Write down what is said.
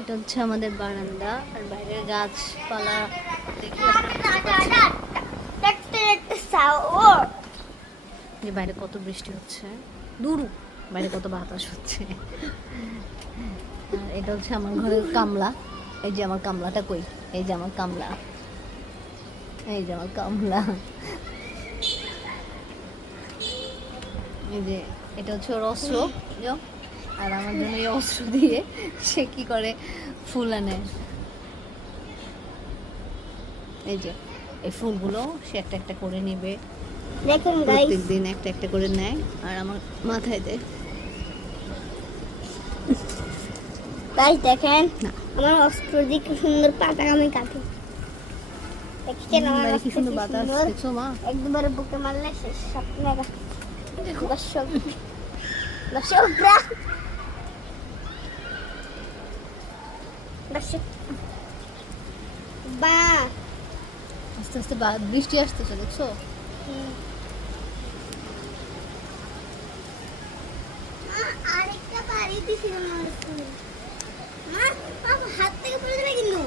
এটা হচ্ছে আমাদের বারান্দা, আর বাইরের গাছপালা দেখে যে বাইরে কত বৃষ্টি হচ্ছে, দুরু বাইরে কত বাতাস হচ্ছে। আর এটা হচ্ছে আমার ঘরের কামলা। এই যে আমার কামলাটা কই, এই যে আমার কামলা, এই যে আমার কামলা। এই যে এটা হচ্ছে ওর অস্ত্র, আর আমার জন্য এই অস্ত্র দিয়ে সে কি করে ফুল আনে। এই যে এই ফুলগুলো সে একটা একটা করে নেবে, দেখেন প্রত্যেকদিন একটা একটা করে নেয় আর আমার মাথায় দেয়। গাইস দেখেন আমার অস্ত্র দিয়ে কি সুন্দর পাতা আমি কাটে। দেখছেন আমার বাইরে কি অস্ত্র সুন্দর কি বাতাস সুন্দর। দেখছো মা? একবারে বুকে মারলে শেষ সব মেগা। দর্শক দর্শকরা দর্শক বা আস্তে আস্তে বৃষ্টি আসতেছে দেখছো? আরেকটা বাড়ি দিছিল না মা, হাত থেকে পড়ে যাবে কিন্তু।